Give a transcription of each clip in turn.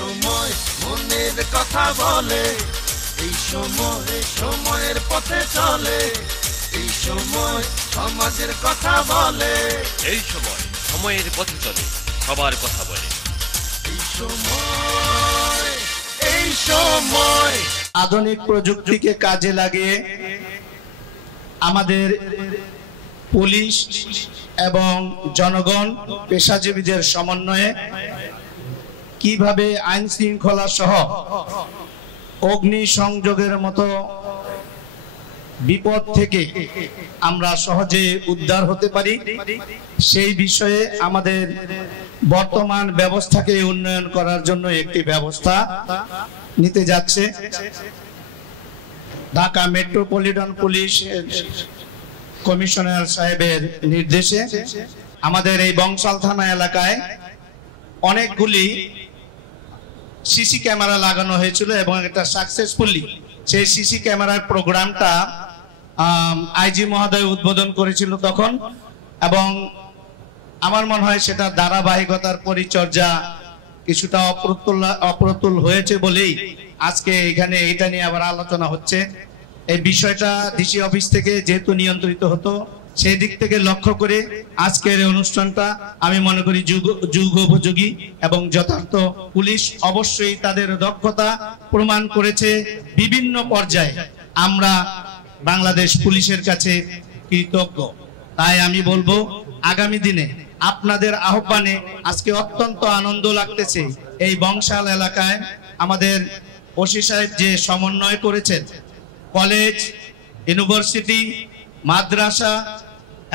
সময় মনের কথা বলে, এই সময় সময়ের পথে চলে, এই সময় সমাজের কথা বলে, এই সময় সময়ের পথে চলে, সবার কথা বলে। এই সময়, এই সময় আধুনিক প্রযুক্তিকে কাজে লাগিয়ে আমাদের পুলিশ এবং জনগণ পেশাজীবীদের সমন্বয়ে কিভাবে আইন শৃঙ্খলা সহ অগ্নি সংযোগের মতো বিপদ থেকে আমরা সহজে উদ্ধার হতে পারি, সেই বিষয়ে আমাদের বর্তমান ব্যবস্থাকে উন্নয়ন করার জন্য একটি ব্যবস্থা নিতে যাচ্ছে ঢাকা মেট্রোপলিটন পুলিশ কমিশনার সাহেবের নির্দেশে। আমাদের এই বংশাল থানা এলাকায় অনেকগুলি সিসি ক্যামেরা লাগানো হয়েছিল এবং এটা সাকসেসফুলি সেই সিসি ক্যামেরার প্রোগ্রামটা আইজি মহোদয় উদ্বোধন করেছিল তখন, এবং আমার মনে হয় সেটা ধারাবাহিকতার পরিচর্যা কিছুটা অপ্রতুল হয়েছে বলেই আজকে এখানে এটা নিয়ে আবার আলোচনা হচ্ছে। এই বিষয়টা ডিসি অফিস থেকে যেহেতু নিয়ন্ত্রিত হতো, সেই দিক থেকে লক্ষ্য করে আজকের এই অনুষ্ঠানটা আমি মনে করি যুগ উপযোগী এবং যথার্থ। পুলিশ অবশ্যই তাদের দক্ষতা প্রমাণ করেছে বিভিন্ন পর্যায়ে, আমরা বাংলাদেশ পুলিশের কাছে কৃতজ্ঞ। তাই আমি বলবো আগামী দিনে আপনাদের আহ্বানে আজকে অত্যন্ত আনন্দ লাগতেছে এই বংশাল এলাকায় আমাদের ওসি সাহেব যে সমন্বয় করেছেন, কলেজ, ইউনিভার্সিটি, মাদ্রাসা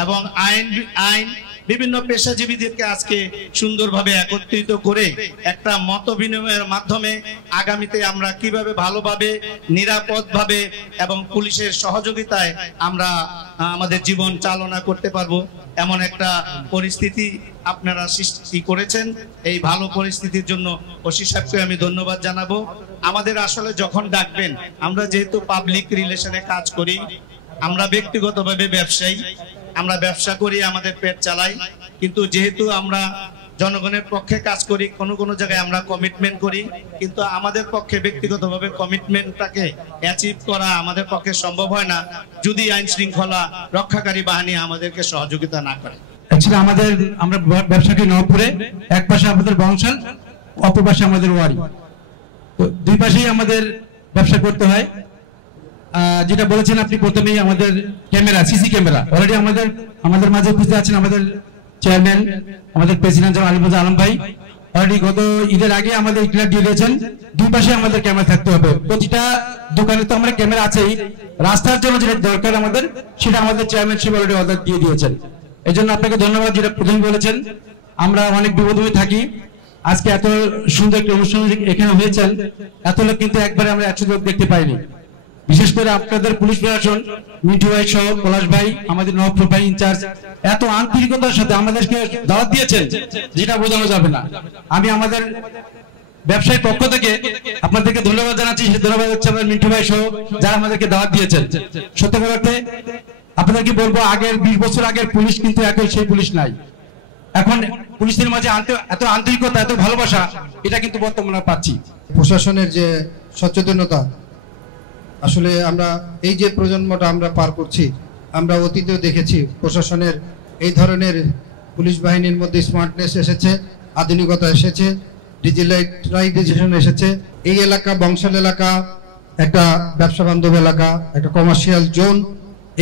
এবং আইন বিভিন্ন পেশাজীবীদেরকে আজকে সুন্দরভাবে একত্রিত করে একটা মত বিনিময়ের মাধ্যমে আগামীতে আমরা কিভাবে ভালোভাবে নিরাপদভাবে এবং পুলিশের সহযোগিতায় আমরা আমাদের জীবন চালনা করতে পারবো, এমন একটা পরিস্থিতি আপনারা সৃষ্টি করেছেন। এই ভালো পরিস্থিতির জন্য ওসি সাহেবকে আমি ধন্যবাদ জানাবো। আমাদের আসলে যখন ডাকবেন, আমরা যেহেতু পাবলিক রিলেশনে কাজ করি, আমরা ব্যক্তিগতভাবে ব্যবসায়ী, আমরা ব্যবসা করি, আমাদের পেট চালাই, কিন্তু যেহেতু আমরা জনগণের পক্ষে কাজ করি, কোনো জায়গায় আমরা কমিটমেন্ট করি, কিন্তু আমাদের পক্ষে ব্যক্তিগতভাবে কমিটমেন্টটাকে অ্যাচিভ করা আমাদের পক্ষে সম্ভব হয় না যদি আইন শৃঙ্খলা রক্ষাকারী বাহিনী আমাদেরকে সহযোগিতা না করে। আমরা ব্যবসাকে নবপুরে, এক পাশে আমাদের বংশাল, অপর পাশে আমাদের ওয়ারি, তো দুই পাশেই আমাদের ব্যবসা করতে হয়। যেটা বলেছেন আপনি প্রথমেই, আমাদের ক্যামেরা, সিসি ক্যামেরা অলরেডি আমাদের মাঝে উপস্থিত আছেন আমাদের চেয়ারম্যান, আমাদের প্রেসিডেন্ট আলিমুজ্জামান আলম ভাই। অলরেডি গত ঈদের আগে আমাদের ক্লিয়ার দিয়ে দিয়েছেন দুই পাশে আমাদের ক্যামেরা থাকতে হবে। প্রতিটা দোকানে তো আমরা ক্যামেরা আছেই, রাস্তার জন্য যেটা দরকার আমাদের, সেটা আমাদের চেয়ারম্যান সাহেব অলরেডি অর্ডার দিয়ে দিয়েছেন। এই জন্য আপনাকে ধন্যবাদ। যেটা প্রথমে বলেছেন, আমরা অনেক বিপদ হয়ে থাকি, আজকে এত সুন্দর একটা অনুষ্ঠান এখানে হয়েছেন, এত লোক কিন্তু একবারে আমরা 100 লোক দেখতে পাইনি। বিশেষ করে আপনাদের পুলিশ প্রশাসন, মিঠু ভাই সহ, পলাশ ভাই, আমাদের নবাব ভাই ইনচার্জ, এত আন্তরিকতার সাথে আমাদেরকে দাওয়াত দিয়েছেন যেটা বোঝানো যাবে না। আমি আমাদের ব্যবসায়ীর পক্ষ থেকে আপনাদেরকে ধন্যবাদ জানাচ্ছি। ধন্যবাদ হচ্ছে আমাদের মিঠু ভাই সহ যারা আমাদেরকে দাওয়াত দিয়েছেন। সত্যি কথা আপনাদেরকে বলবো, আগের 20 বছর আগের পুলিশ কিন্তু এখন সেই পুলিশ নাই। এখন পুলিশদের মাঝে এত আন্তরিকতা, এত ভালোবাসা, এটা কিন্তু বর্তমানে পাচ্ছি। প্রশাসনের যে সচেতনতা, আসলে আমরা এই যে প্রজন্মটা আমরা পার করছি, আমরা অতীতেও দেখেছি প্রশাসনের এই ধরনের পুলিশ বাহিনীর মধ্যে স্মার্টনেস এসেছে, আধুনিকতা এসেছে, ডিজিটালাইজেশন এসেছে। এই এলাকা, বংশাল এলাকা, একটা ব্যবসা বান্ধব এলাকা, একটা কমার্শিয়াল জোন।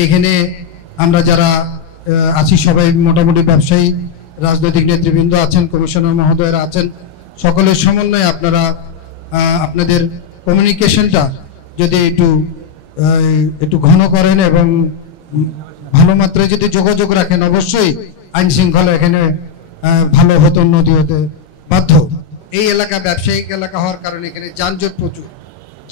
এখানে আমরা যারা আছি সবাই মোটামুটি ব্যবসায়ী, রাজনৈতিক নেতৃবৃন্দ আছেন, কমিশনার মহোদয়রা আছেন, সকলের সমন্বয়ে আপনারা আপনাদের কমিউনিকেশনটা যদি একটু ঘন করেন এবং ভালো মাত্রায় যদি যোগাযোগ রাখেন, অবশ্যই আইন শৃঙ্খলা এখানে ভালো হতে, উন্নতি হতে বাধ্য। এই এলাকা ব্যবসায়িক এলাকা হওয়ার কারণে এখানে যানজট প্রচুর,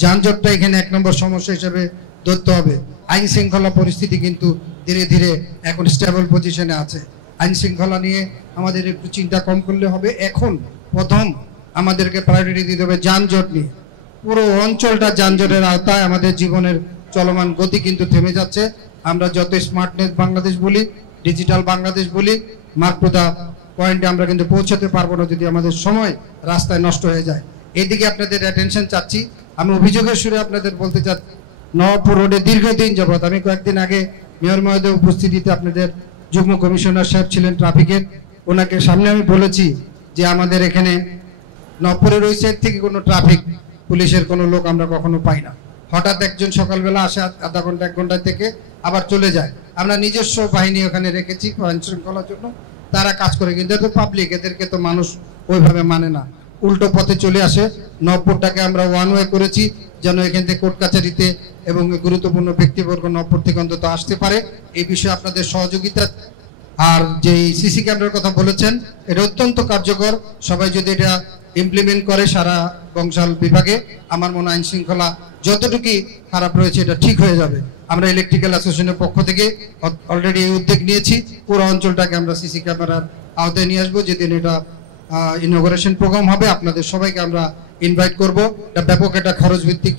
যানজটটা এখানে 1 নম্বর সমস্যা হিসেবে ধরতে হবে। আইন শৃঙ্খলা পরিস্থিতি কিন্তু ধীরে ধীরে এখন স্টেবল পজিশনে আছে। আইন শৃঙ্খলা নিয়ে আমাদের একটু চিন্তা কম করলে হবে। এখন প্রথম আমাদেরকে প্রায়োরিটি দিতে হবে যানজট নিয়ে। পুরো অঞ্চলটা যানজটের আওতায়, আমাদের জীবনের চলমান গতি কিন্তু থেমে যাচ্ছে। আমরা যত স্মার্টনেস বাংলাদেশ বলি, ডিজিটাল বাংলাদেশ বলি, মার্কপ্রদা পয়েন্টে আমরা কিন্তু পৌঁছাতে পারবো না যদি আমাদের সময় রাস্তায় নষ্ট হয়ে যায়। এইদিকে আপনাদের অ্যাটেনশন চাচ্ছি। আমি অভিযোগের সুরে আপনাদের বলতে চাচ্ছি, নবাবপুর রোডে দীর্ঘদিন যাবৎ, আমি কয়েকদিন আগে মেয়র মহোদয়ের উপস্থিতিতে আপনাদের যুগ্ম কমিশনার সাহেব ছিলেন ট্রাফিকের, ওনাকে সামনে আমি বলেছি যে আমাদের এখানে নবাবপুরের ওই সাইড থেকে কোনো ট্রাফিক পুলিশের কোনো লোক আমরা কখনো পাই না। হঠাৎ একজন সকালবেলা আসে আধা ঘন্টা 1 ঘন্টা থেকে আবার চলে যায়। আমরা নিজস্ব বাহিনী ওখানে রেখেছি আইন শৃঙ্খলার জন্য, তারা কাজ করে, কিন্তু এটা তো পাবলিক, এদেরকে তো মানুষ ওইভাবে মানে না, উল্টো পথে চলে আসে। নবপুরটাকে আমরা 1 ওয়ে করেছি যেন এখান থেকে কোর্ট কাছারিতে এবং গুরুত্বপূর্ণ ব্যক্তিবর্গ নবপুর থেকে অন্তত আসতে পারে। এই বিষয়ে আপনাদের সহযোগিতা। আর যে সিসি ক্যামেরার কথা বলেছেন, এটা অত্যন্ত কার্যকর। সবাই যদি এটা ইমপ্লিমেন্ট করে সারা বংশাল বিভাগে, আমার মনে আইন শৃঙ্খলা যতটুকু খারাপ রয়েছে এটা ঠিক হয়ে যাবে। আমরা ইলেকট্রিক্যাল অ্যাসোসিয়েশনের পক্ষ থেকে অলরেডি এই উদ্যোগ নিয়েছি, পুরো অঞ্চলটাকে আমরা সিসি ক্যামেরার আওতায় নিয়ে আসবো। যেদিন এটা ইনঅগারেশন প্রোগ্রাম হবে আপনাদের সবাইকে আমরা ইনভাইট করব। এটা ব্যাপক একটা খরচ ভিত্তিক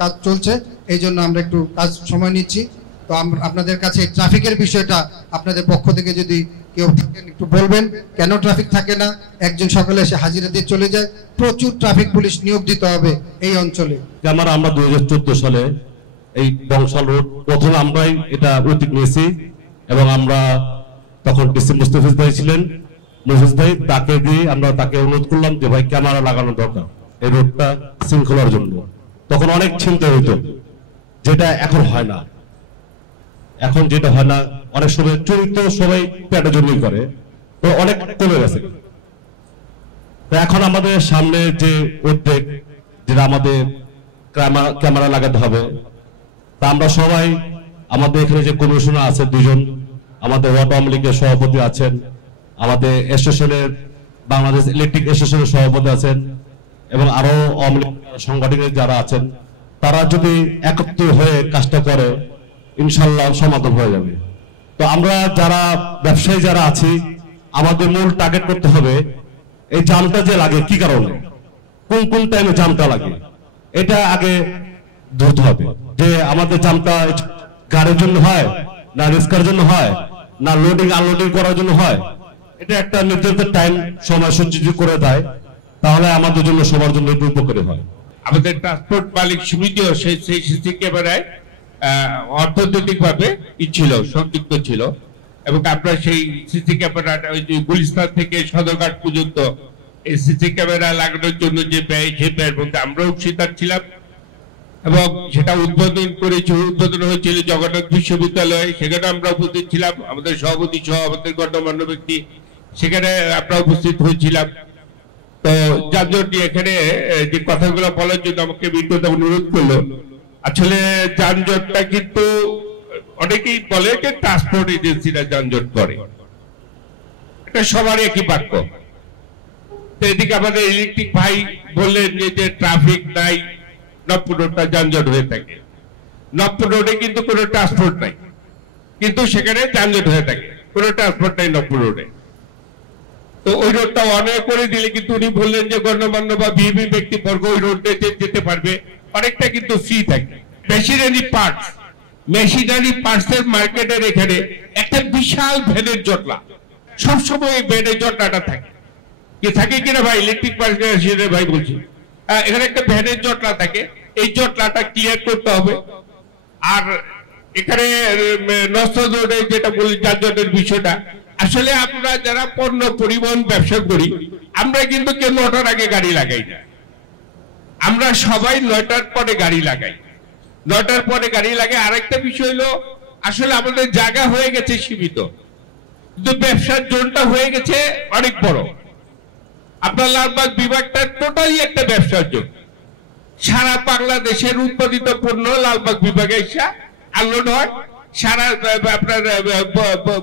কাজ চলছে, এই জন্য আমরা একটু কাজ সময় নিচ্ছি। তো আপনাদের কাছে ট্রাফিকের বিষয়টা আপনাদের পক্ষ থেকে যদি কেউ থাকেন একটু বলবেন, কেন ট্রাফিক থাকে না? একজন সকালে এসে হাজিরা দিয়ে চলে যায়, প্রচুর ট্রাফিক পুলিশ নিয়োগ দিতে হবে এই অঞ্চলে। আমরা 2014 সালে এই বংশাল রোড প্রথম আমরাই এটা উদ্যোগ নিয়েছি, এবং আমরা তখন ডিসি মুস্তাফিজ ভাই ছিলেন, মুস্তাফিজ ভাই তাকে দিয়ে আমরা তাকে অনুরোধ করলাম যে ভাই ক্যামেরা লাগানো দরকার এই রোডটা শৃঙ্খলার জন্য। তখন অনেক চিন্তা হইতো, যেটা এখন হয় না। এখন যেটা হয় না, অনেক সময় চরিত্র সবাই পেটের জন্যই করে, তো অনেক কমে গেছে। তো এখন আমাদের সামনে যে উদ্যোগ, যেটা আমাদের ক্যামেরা লাগাতে হবে, তা আমরা সবাই, আমাদের এখানে যে কমিশনার আছে 2 জন, আমাদের ওয়ার্ড আওয়ামী লীগের সভাপতি আছেন, আমাদের স্টেশনের বাংলাদেশ ইলেকট্রিক স্টেশনের সভাপতি আছেন, এবং আরো আওয়ামী লীগ সংগঠনের যারা আছেন, তারা যদি একত্র হয়ে কাজটা করে ইনশাল্লাহ সমাধান হয়ে যাবে। তো আমরা যারা ব্যবসায়ী যারা আছি, আমাদের মূল টার্গেট করতে হবে এই জামটা যে লাগে কি কারণে, কোন কোন টাইমে জামটা লাগে, এটা আগে ধরতে হবে। যে আমাদের জামটা গাড়ির জন্য হয়, না রিস্কার জন্য হয়, না লোডিং আনলোডিং করার জন্য হয়, এটা একটা নির্ধারিত টাইম সময়সূচি করে দেয়, তাহলে আমাদের জন্য সবার জন্য একটু উপকারী হয়। আমাদের ট্রান্সপোর্ট মালিক সমিতিও সেই সিসি ক্যামেরায় অর্থনৈতিক ভাবে ছিল, সংযুক্ত ছিল, এবং আপনার সেই সিসি ক্যামেরাটা ওই যে গুলিস্তান থেকে সদরঘাট পর্যন্ত এই সিসি ক্যামেরা লাগানোর জন্য যে ব্যয়, সেই ব্যয়ের মধ্যে আমরাও অংশীদার ছিলাম, এবং সেটা উদ্বোধন হয়েছিল জগন্নাথ বিশ্ববিদ্যালয়ে, সেখানে আমরা উপস্থিত ছিলাম, আমাদের সভাপতি সহ আমাদের গণ্যমান্য ব্যক্তি সেখানে আমরা উপস্থিত হয়েছিলাম। তো যানজট নিয়ে এখানে যে কথাগুলো বলার জন্য আমাকে বিনীত অনুরোধ করলো। আসলে যানজটটা কিন্তু অনেকেই বলে যে ট্রান্সপোর্ট এজেন্সিরা যানজট করে, এটা সবার একই বাক্য। তো এদিকে আমাদের ইলেকট্রিক ভাই বললেন যে ট্রাফিক নাই, নবপুর রোডটা যানজট হয়ে থাকে। নবপুর রোডে কিন্তু কোনো ট্রান্সপোর্ট নাই, কিন্তু সেখানে যানজট হয়ে থাকে, কোনো ট্রান্সপোর্ট নাই নবপুর রোডে। তো ওই রোডটা অনেক করে দিলে কিন্তু উনি বললেন যে গণ্যমান্য বা ভিআইপি ব্যক্তিবর্গ ওই রোডে যেতে পারবে, অনেকটা কিন্তু ফ্রি থাকে। মেশিনারি পার্টসের মার্কেটের এখানে একটা বিশাল ভ্যানের জটলা, সবসময় ভ্যানের জটলাটা থাকে, কি থাকে কিনা ভাই? ইলেকট্রিক পার্টসের ভাই বলছি, এখানে একটা ভ্যানের জটলা থাকে, এই জটলাটা ক্লিয়ার করতে হবে। আর এখানে নষ্ট রোডে যেটা বলি যানজটের বিষয়টা, আসলে আমরা যারা পণ্য পরিবহন ব্যবসা করি, আমরা কিন্তু কেউ 9টার আগে গাড়ি লাগাই না, আমরা সবাই 9টার পরে গাড়ি লাগাই, 9টার পরে গাড়ি লাগাই। আরেকটা বিষয় হলো, আসলে আমাদের জায়গা হয়ে গেছে সীমিত, কিন্তু ব্যবসার জোনটা হয়ে গেছে অনেক বড়। আপনার লালবাগ বিভাগটা টোটালি একটা ব্যবসার জোন, সারা বাংলাদেশের উৎপাদিত পণ্য লালবাগ বিভাগে এসে আনলোড হয়, সারা আপনার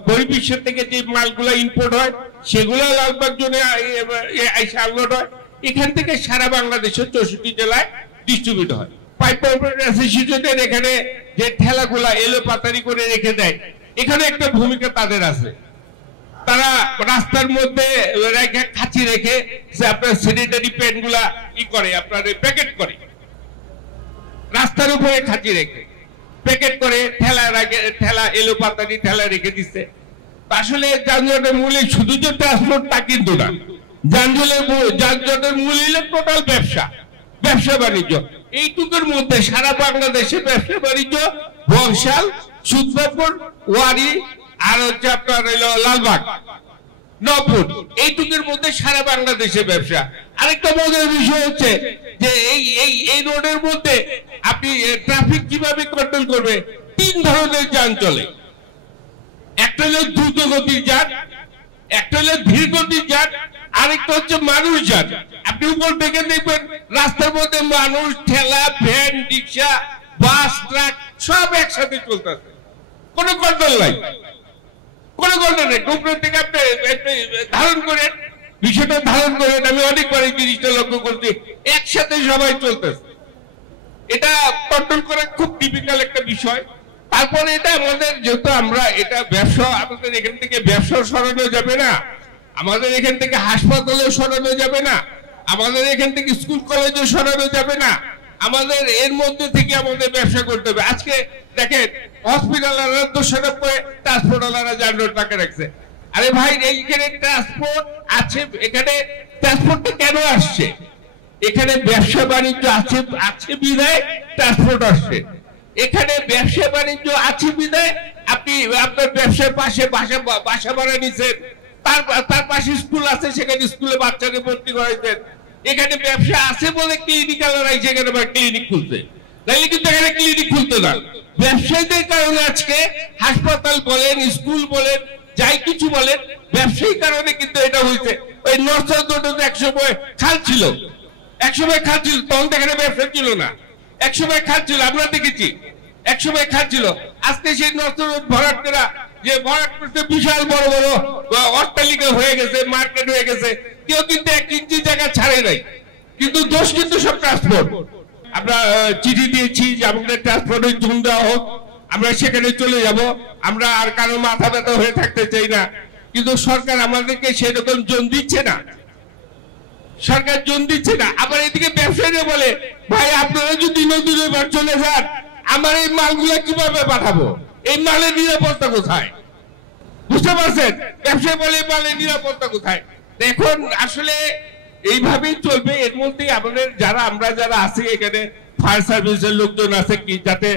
বহির্বিশ্ব থেকে যে মালগুলো ইম্পোর্ট হয় সেগুলো লালবাগ জোনে এসে আনলোড হয়, এখান থেকে সারা বাংলাদেশের 64 জেলায় ডিস্ট্রিবিউট হয়। পাইপ অ্যাসোসিয়েশনের এখানে যে ঠেলাগুলা এলো পাতারি করে রেখে দেয়, এখানে একটা ভূমিকা তাদের আছে। তারা রাস্তার মধ্যে খাঁচি রেখে আপনার স্যানিটারি প্যাড গুলা করে, আপনার প্যাকেট করে, রাস্তার উপরে খাঁচি রেখে প্যাকেট করে ঠেলা এলো পাতারি ঠেলা রেখে দিচ্ছে। আসলে যানজটের মূলে শুধু যে ট্রান্সপোর্ট তা কিন্তু না, যানজটের মূল হলো টোটাল ব্যবসা বাণিজ্য। এইটুকুর মধ্যে সারা বাংলাদেশে ব্যবসা বাণিজ্য বংশাল, সুদবাপুর, ওয়ারি আর হচ্ছে আপনার হইল লালবাগ, নবপুর, এইটুকুর মধ্যে সারা বাংলাদেশে ব্যবসা। আরেকটা মজার বিষয় হচ্ছে যে এই রোডের মধ্যে আপনি ট্রাফিক কিভাবে কন্ট্রোল করবে? 3 ধরনের যান চলে। একটা হলো দ্রুত গতির যান, একটা হলো ধীর গতির যান, আরেকটা হচ্ছে মানুষ যান। আপনি উপর থেকে দেখবেন রাস্তার মধ্যে মানুষ, ঠেলা, ভ্যান, রিক্সা, বাস, ট্রাক সব একসাথে চলতেছে, কোনো কন্ট্রোল নাই, কোনো কন্ট্রোল নেই। উপরের থেকে আপনি ধারণ করেন, বিষয়টা ধারণ করেন। আমি অনেকবার এই জিনিসটা লক্ষ্য করছি, একসাথে সবাই চলতেছে। এটা কন্ট্রোল করা খুব টিপিক্যাল একটা বিষয়। তারপরে এটা আমাদের, যেহেতু আমরা এটা ব্যবসা, আমাদের এখান থেকে ব্যবসা সরানো যাবে না, আমাদের এখান থেকে হাসপাতালেও সরানো যাবে না, আমাদের এখান থেকে স্কুল কলেজও সরানো যাবে না, আমাদের এর মধ্যে থেকে আমাদের ব্যবসা করতে হবে। আজকে দেখেন হসপিটালাররা 290, ট্রান্সপোর্টালাররা যানজট টাকা রাখছে। আরে ভাই, এইখানে ট্রান্সপোর্ট আছে, এখানে ট্রান্সপোর্টটা কেন আসছে? এখানে ব্যবসা বাণিজ্য আছে বিধায় ট্রান্সপোর্ট আসছে। এখানে ব্যবসা বাণিজ্য আছে বিধায় আপনি আপনার ব্যবসার পাশে বাসা ভাড়া নিছেন, তার পাশে স্কুল আছে, সেখানে স্কুলে বাচ্চাকে ভর্তি করাইছেন। এখানে ব্যবসা আছে বলে ক্লিনিকালরা সেখানে ক্লিনিক খুলছে, নাইলে কিন্তু এখানে ক্লিনিক খুলতো না। ব্যবসায়ীদের কারণে আজকে হাসপাতাল বলেন, স্কুল বলেন, যাই কিছু বলেন, ব্যবসায়ী কারণে কিন্তু এটা হয়েছে। ওই নর্থ সাউথ রোডে একসময় খাল ছিল, তখন এখানে ব্যবসা ছিল না। একসময় খাল ছিল, আমরা দেখেছি, একসময় খাল ছিল। আজকে সেই নর্থ রোড ভরাট করা, যে ভরাট করতে বিশাল বড় বড় অট্টালিকা হয়ে গেছে, মার্কেট হয়ে গেছে, কেউ কিন্তু 1 ইঞ্চি জায়গা ছাড়ে নাই। কিন্তু দোষ কিন্তু সব ট্রান্সপোর্ট। আমরা চিঠি দিয়েছি যে আমাদের ট্রান্সপোর্টের জোন দেওয়া হোক, আমরা সেখানে চলে যাব, আমরা আর কারো মাথা ব্যথা হয়ে থাকতে চাই না। কিন্তু সরকার আমাদেরকে সেরকম জোন দিচ্ছে না, সরকার জোন দিচ্ছে না। আবার এদিকে ব্যবসায়ীরা বলে, ভাই আপনারা যদি নদীর এবার চলে যান, আমার এই মালগুলো কিভাবে পাঠাবো? এই মালের নিরাপত্তা কোথায়? বুঝতে পারছেন? ব্যবসায়ী বলে মালের নিরাপত্তা কোথায়? এখন আসলে এইভাবেই চলবে। এর মধ্যেই আমাদের আমরা যারা আছি এখানে, ফায়ার সার্ভিসের লোকজন আছে, কি যাতে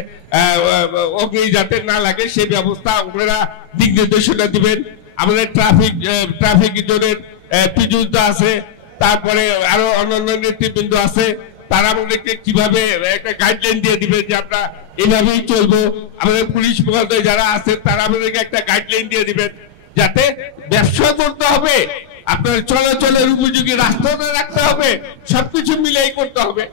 অগ্নি যাতে না লাগে সেই ব্যবস্থা ওনারা দিক নির্দেশনা দিবেন। আমাদের ট্রাফিক জোনের পিজুদা আছে, তারপরে আরো অন্যান্য নেতৃবৃন্দ আছে, তারা আমাদেরকে কিভাবে একটা গাইডলাইন দিয়ে দিবে যে আমরা এইভাবেই চলবো। আমাদের পুলিশ মহোদয় যারা আছে তারা আমাদেরকে একটা গাইডলাইন দিয়ে দিবেন, যাতে ব্যবসা করতে হবে, আপনার চলাচলের উপযোগী রাস্তাটা রাখতে হবে, সবকিছু মিলেই করতে হবে।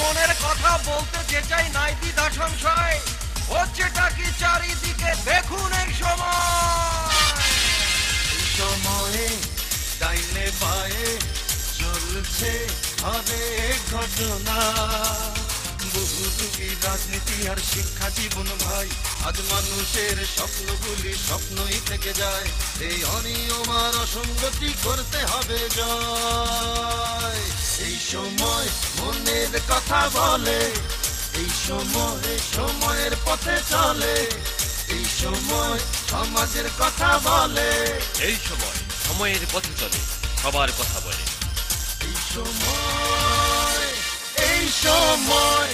মনের কথা বলতে যে চাই, নাই দ্বিধা সংশয়, হচ্ছেটা কি চারিদিকে দেখুন। এই সময়ে ডাইনে পায়ে চলছে হরেক ঘটনা, বহুযুগী রাজনীতি আর শিক্ষা জীবন ভাই, আজ মানুষের স্বপ্নগুলি স্বপ্নই থেকে যায়। এই অনিয়ম আর অসঙ্গতি করতে হবে জয়। এই সময় মনের কথা বলে, এই সময়ের পথে চলে, এই সময় সমাজের কথা বলে, এই সময় সময়ের পথে চলে, সবার কথা বলে। এই সময়